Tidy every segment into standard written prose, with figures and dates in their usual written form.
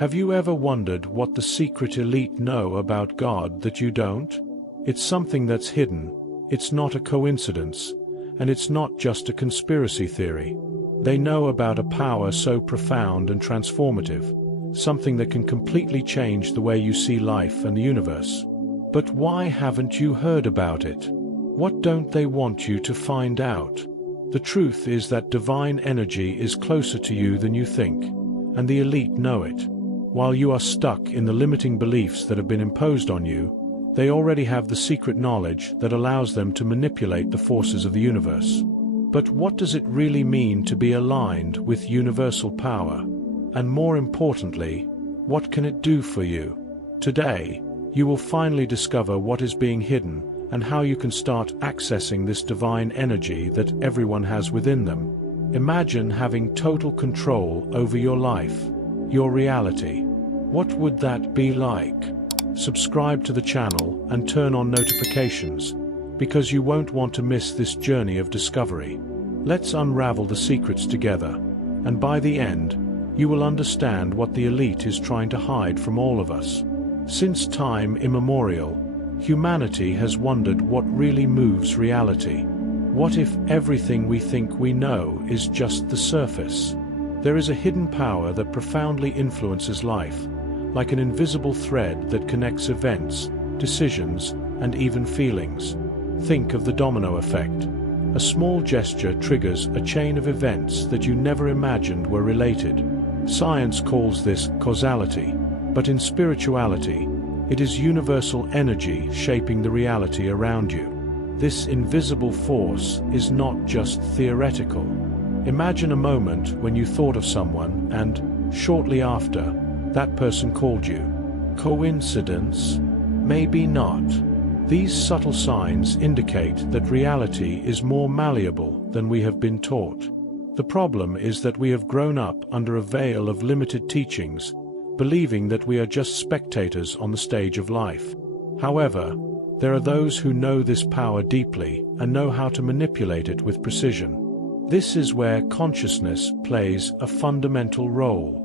Have you ever wondered what the secret elite know about God that you don't? It's something that's hidden, it's not a coincidence, and it's not just a conspiracy theory. They know about a power so profound and transformative, something that can completely change the way you see life and the universe. But why haven't you heard about it? What don't they want you to find out? The truth is that divine energy is closer to you than you think, and the elite know it. While you are stuck in the limiting beliefs that have been imposed on you, they already have the secret knowledge that allows them to manipulate the forces of the universe. But what does it really mean to be aligned with universal power? And more importantly, what can it do for you? Today, you will finally discover what is being hidden and how you can start accessing this divine energy that everyone has within them. Imagine having total control over your life, your reality. What would that be like? Subscribe to the channel and turn on notifications, because you won't want to miss this journey of discovery. Let's unravel the secrets together, and by the end, you will understand what the elite is trying to hide from all of us. Since time immemorial, humanity has wondered what really moves reality. What if everything we think we know is just the surface? There is a hidden power that profoundly influences life, like an invisible thread that connects events, decisions, and even feelings. Think of the domino effect. A small gesture triggers a chain of events that you never imagined were related. Science calls this causality, but in spirituality, it is universal energy shaping the reality around you. This invisible force is not just theoretical. Imagine a moment when you thought of someone and, shortly after, that person called you. Coincidence? Maybe not. These subtle signs indicate that reality is more malleable than we have been taught. The problem is that we have grown up under a veil of limited teachings, believing that we are just spectators on the stage of life. However, there are those who know this power deeply and know how to manipulate it with precision. This is where consciousness plays a fundamental role.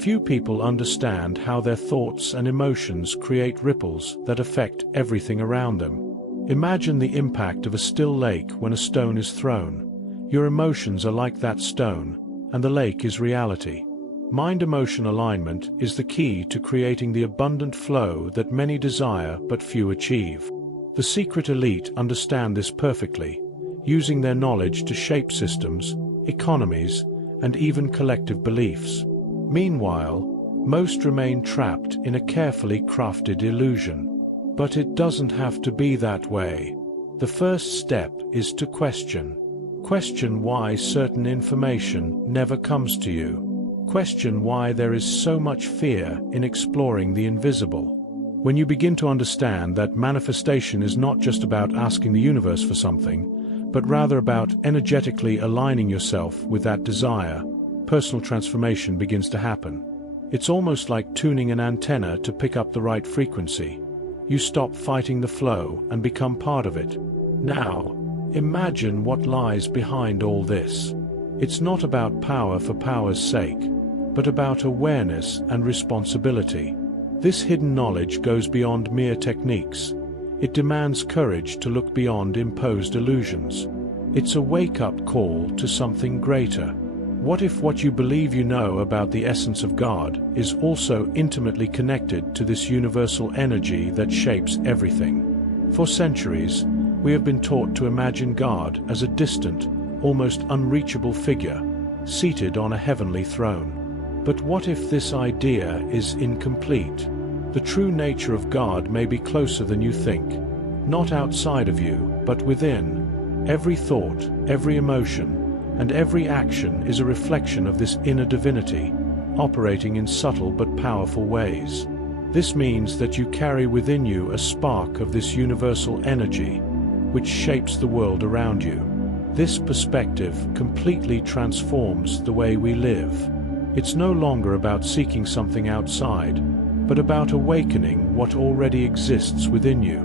Few people understand how their thoughts and emotions create ripples that affect everything around them. Imagine the impact of a still lake when a stone is thrown. Your emotions are like that stone, and the lake is reality. Mind-emotion alignment is the key to creating the abundant flow that many desire but few achieve. The secret elite understand this perfectly, using their knowledge to shape systems, economies, and even collective beliefs. Meanwhile, most remain trapped in a carefully crafted illusion. But it doesn't have to be that way. The first step is to question. Question why certain information never comes to you. Question why there is so much fear in exploring the invisible. When you begin to understand that manifestation is not just about asking the universe for something, but rather about energetically aligning yourself with that desire, personal transformation begins to happen. It's almost like tuning an antenna to pick up the right frequency. You stop fighting the flow and become part of it. Now, imagine what lies behind all this. It's not about power for power's sake, but about awareness and responsibility. This hidden knowledge goes beyond mere techniques. It demands courage to look beyond imposed illusions. It's a wake-up call to something greater. What if what you believe you know about the essence of God is also intimately connected to this universal energy that shapes everything? For centuries, we have been taught to imagine God as a distant, almost unreachable figure, seated on a heavenly throne. But what if this idea is incomplete? The true nature of God may be closer than you think, not outside of you, but within. Every thought, every emotion, and every action is a reflection of this inner divinity, operating in subtle but powerful ways. This means that you carry within you a spark of this universal energy, which shapes the world around you. This perspective completely transforms the way we live. It's no longer about seeking something outside, but about awakening what already exists within you.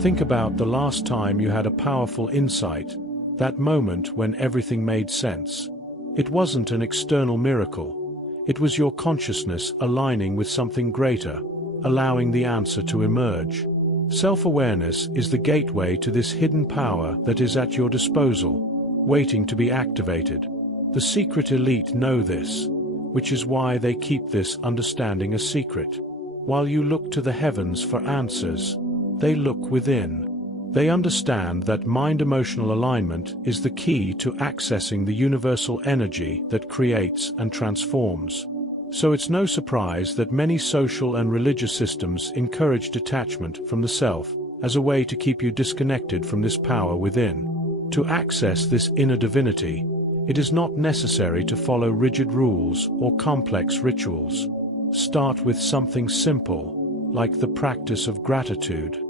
Think about the last time you had a powerful insight, that moment when everything made sense. It wasn't an external miracle. It was your consciousness aligning with something greater, allowing the answer to emerge. Self-awareness is the gateway to this hidden power that is at your disposal, waiting to be activated. The secret elite know this, which is why they keep this understanding a secret. While you look to the heavens for answers, they look within. They understand that mind-emotional alignment is the key to accessing the universal energy that creates and transforms. So it's no surprise that many social and religious systems encourage detachment from the self as a way to keep you disconnected from this power within. To access this inner divinity, it is not necessary to follow rigid rules or complex rituals. Start with something simple, like the practice of gratitude.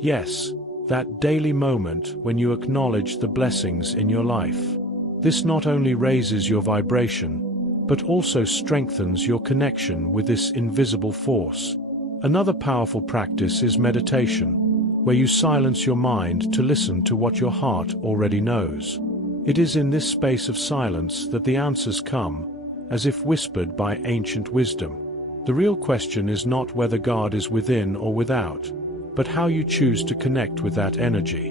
Yes, that daily moment when you acknowledge the blessings in your life. This not only raises your vibration, but also strengthens your connection with this invisible force. Another powerful practice is meditation, where you silence your mind to listen to what your heart already knows. It is in this space of silence that the answers come, as if whispered by ancient wisdom. The real question is not whether God is within or without, but how you choose to connect with that energy.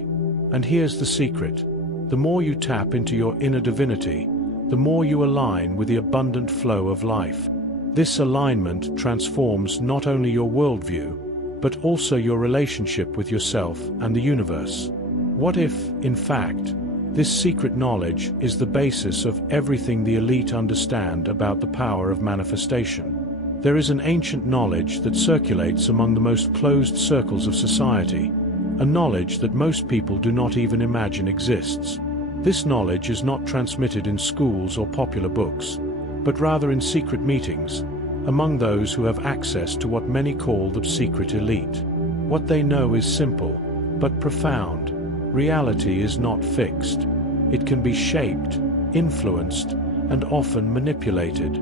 And here's the secret. The more you tap into your inner divinity, the more you align with the abundant flow of life. This alignment transforms not only your worldview, but also your relationship with yourself and the universe. What if, in fact, this secret knowledge is the basis of everything the elite understand about the power of manifestation? There is an ancient knowledge that circulates among the most closed circles of society, a knowledge that most people do not even imagine exists. This knowledge is not transmitted in schools or popular books, but rather in secret meetings, among those who have access to what many call the secret elite. What they know is simple, but profound. Reality is not fixed. It can be shaped, influenced, and often manipulated.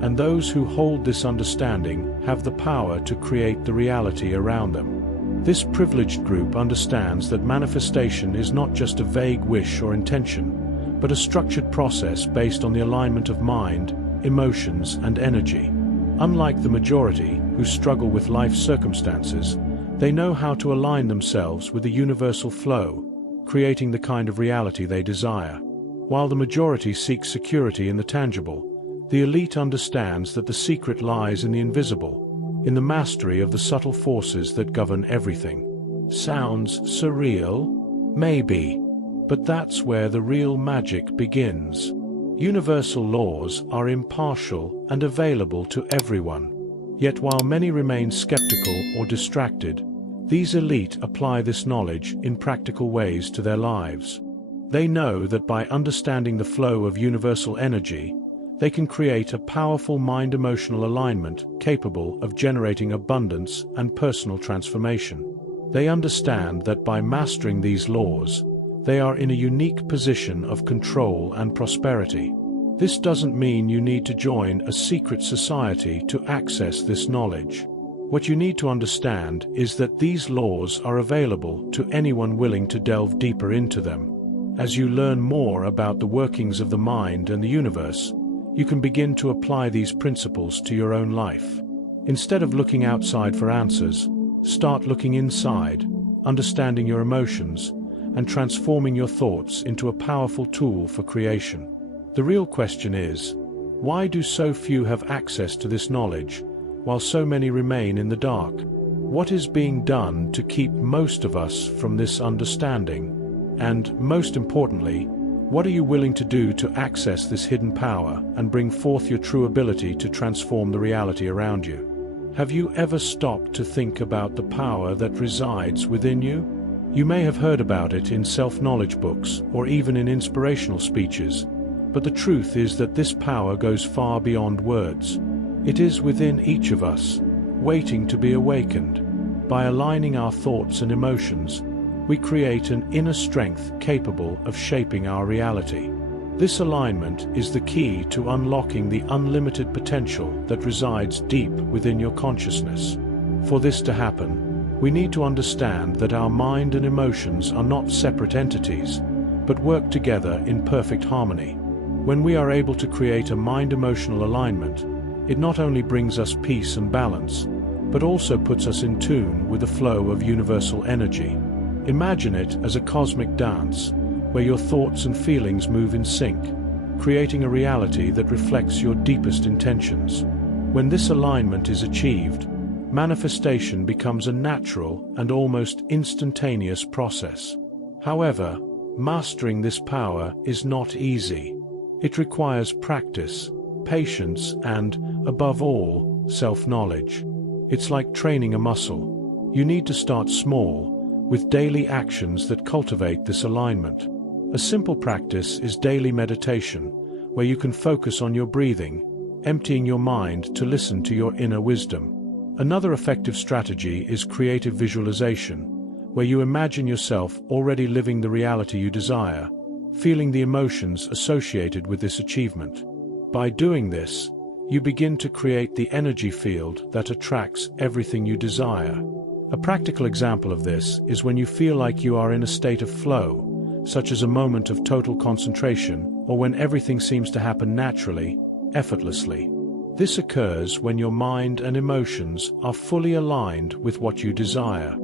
And those who hold this understanding have the power to create the reality around them. This privileged group understands that manifestation is not just a vague wish or intention, but a structured process based on the alignment of mind, emotions, and energy. Unlike the majority, who struggle with life circumstances, they know how to align themselves with the universal flow, creating the kind of reality they desire. While the majority seeks security in the tangible, the elite understands that the secret lies in the invisible, in the mastery of the subtle forces that govern everything. Sounds surreal? Maybe. But that's where the real magic begins. Universal laws are impartial and available to everyone. Yet while many remain skeptical or distracted, these elite apply this knowledge in practical ways to their lives. They know that by understanding the flow of universal energy, they can create a powerful mind-emotional alignment capable of generating abundance and personal transformation. They understand that by mastering these laws, they are in a unique position of control and prosperity. This doesn't mean you need to join a secret society to access this knowledge. What you need to understand is that these laws are available to anyone willing to delve deeper into them. As you learn more about the workings of the mind and the universe, you can begin to apply these principles to your own life. Instead of looking outside for answers, start looking inside, understanding your emotions, and transforming your thoughts into a powerful tool for creation. The real question is, why do so few have access to this knowledge, while so many remain in the dark? What is being done to keep most of us from this understanding? And, most importantly, what are you willing to do to access this hidden power and bring forth your true ability to transform the reality around you? Have you ever stopped to think about the power that resides within you? You may have heard about it in self-knowledge books or even in inspirational speeches, but the truth is that this power goes far beyond words. It is within each of us, waiting to be awakened. By aligning our thoughts and emotions, we create an inner strength capable of shaping our reality. This alignment is the key to unlocking the unlimited potential that resides deep within your consciousness. For this to happen, we need to understand that our mind and emotions are not separate entities, but work together in perfect harmony. When we are able to create a mind-emotional alignment, It not only brings us peace and balance, but also puts us in tune with the flow of universal energy. Imagine it as a cosmic dance, where your thoughts and feelings move in sync, creating a reality that reflects your deepest intentions. When this alignment is achieved, manifestation becomes a natural and almost instantaneous process. However, mastering this power is not easy. It requires practice, patience, and, above all, self-knowledge. It's like training a muscle. You need to start small, with daily actions that cultivate this alignment. A simple practice is daily meditation, where you can focus on your breathing, emptying your mind to listen to your inner wisdom. Another effective strategy is creative visualization, where you imagine yourself already living the reality you desire, feeling the emotions associated with this achievement. By doing this, you begin to create the energy field that attracts everything you desire. A practical example of this is when you feel like you are in a state of flow, such as a moment of total concentration, or when everything seems to happen naturally, effortlessly. This occurs when your mind and emotions are fully aligned with what you desire.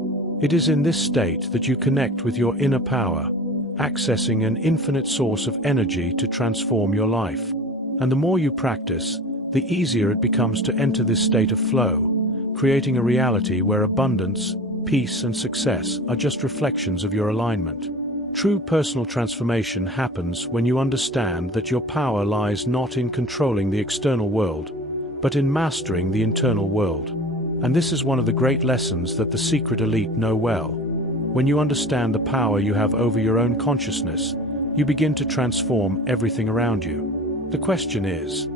It is in this state that you connect with your inner power, accessing an infinite source of energy to transform your life. And the more you practice, the easier it becomes to enter this state of flow, creating a reality where abundance, peace, and success are just reflections of your alignment. True personal transformation happens when you understand that your power lies not in controlling the external world, but in mastering the internal world. And this is one of the great lessons that the secret elite know well. When you understand the power you have over your own consciousness, you begin to transform everything around you. The question is,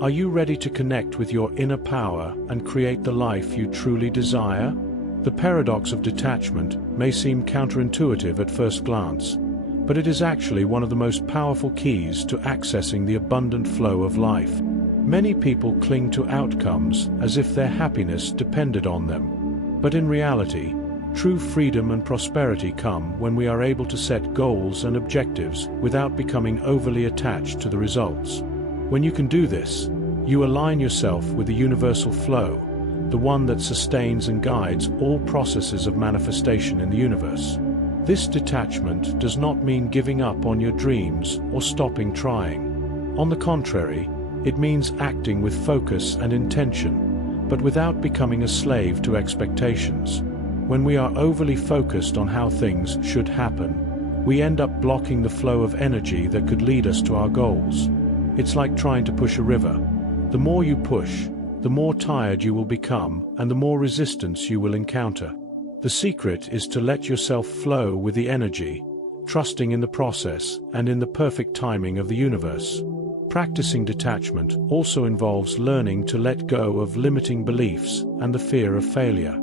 are you ready to connect with your inner power and create the life you truly desire? The paradox of detachment may seem counterintuitive at first glance, but it is actually one of the most powerful keys to accessing the abundant flow of life. Many people cling to outcomes as if their happiness depended on them. But in reality, true freedom and prosperity come when we are able to set goals and objectives without becoming overly attached to the results. When you can do this, you align yourself with the universal flow, the one that sustains and guides all processes of manifestation in the universe. This detachment does not mean giving up on your dreams or stopping trying. On the contrary, it means acting with focus and intention, but without becoming a slave to expectations. When we are overly focused on how things should happen, we end up blocking the flow of energy that could lead us to our goals. It's like trying to push a river. The more you push, the more tired you will become and the more resistance you will encounter. The secret is to let yourself flow with the energy, trusting in the process and in the perfect timing of the universe. Practicing detachment also involves learning to let go of limiting beliefs and the fear of failure.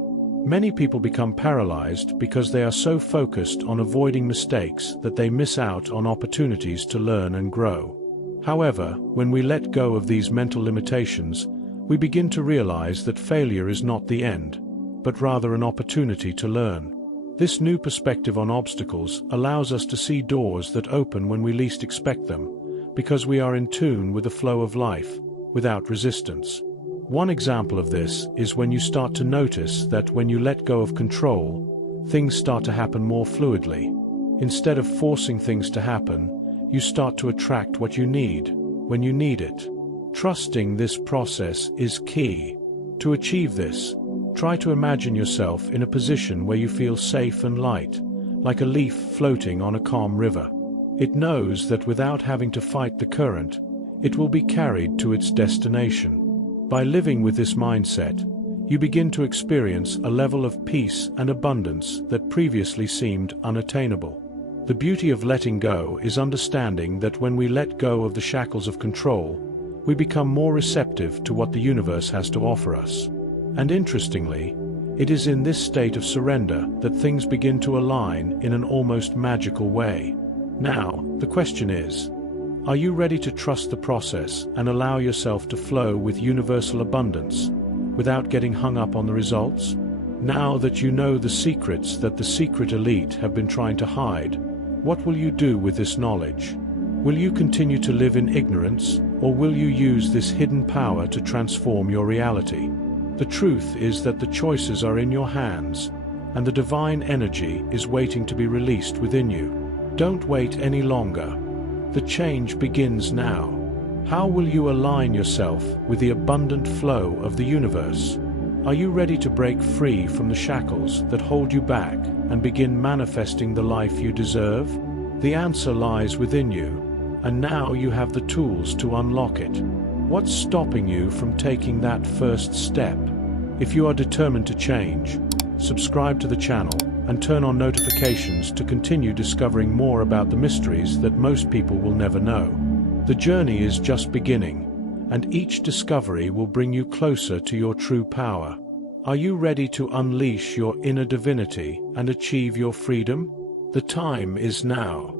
Many people become paralyzed because they are so focused on avoiding mistakes that they miss out on opportunities to learn and grow. However, when we let go of these mental limitations, we begin to realize that failure is not the end, but rather an opportunity to learn. This new perspective on obstacles allows us to see doors that open when we least expect them, because we are in tune with the flow of life, without resistance. One example of this is when you start to notice that when you let go of control, things start to happen more fluidly. Instead of forcing things to happen, you start to attract what you need, when you need it. Trusting this process is key. To achieve this, try to imagine yourself in a position where you feel safe and light, like a leaf floating on a calm river. It knows that without having to fight the current, it will be carried to its destination. By living with this mindset, you begin to experience a level of peace and abundance that previously seemed unattainable. The beauty of letting go is understanding that when we let go of the shackles of control, we become more receptive to what the universe has to offer us. And interestingly, it is in this state of surrender that things begin to align in an almost magical way. Now, the question is, are you ready to trust the process and allow yourself to flow with universal abundance, without getting hung up on the results? Now that you know the secrets that the secret elite have been trying to hide, what will you do with this knowledge? Will you continue to live in ignorance, Or will you use this hidden power to transform your reality? The truth is that the choices are in your hands, and the divine energy is waiting to be released within you. Don't wait any longer. The change begins now. How will you align yourself with the abundant flow of the universe? Are you ready to break free from the shackles that hold you back and begin manifesting the life you deserve? The answer lies within you, and now you have the tools to unlock it. What's stopping you from taking that first step? If you are determined to change, subscribe to the channel and turn on notifications to continue discovering more about the mysteries that most people will never know. The journey is just beginning, and each discovery will bring you closer to your true power. Are you ready to unleash your inner divinity and achieve your freedom? The time is now.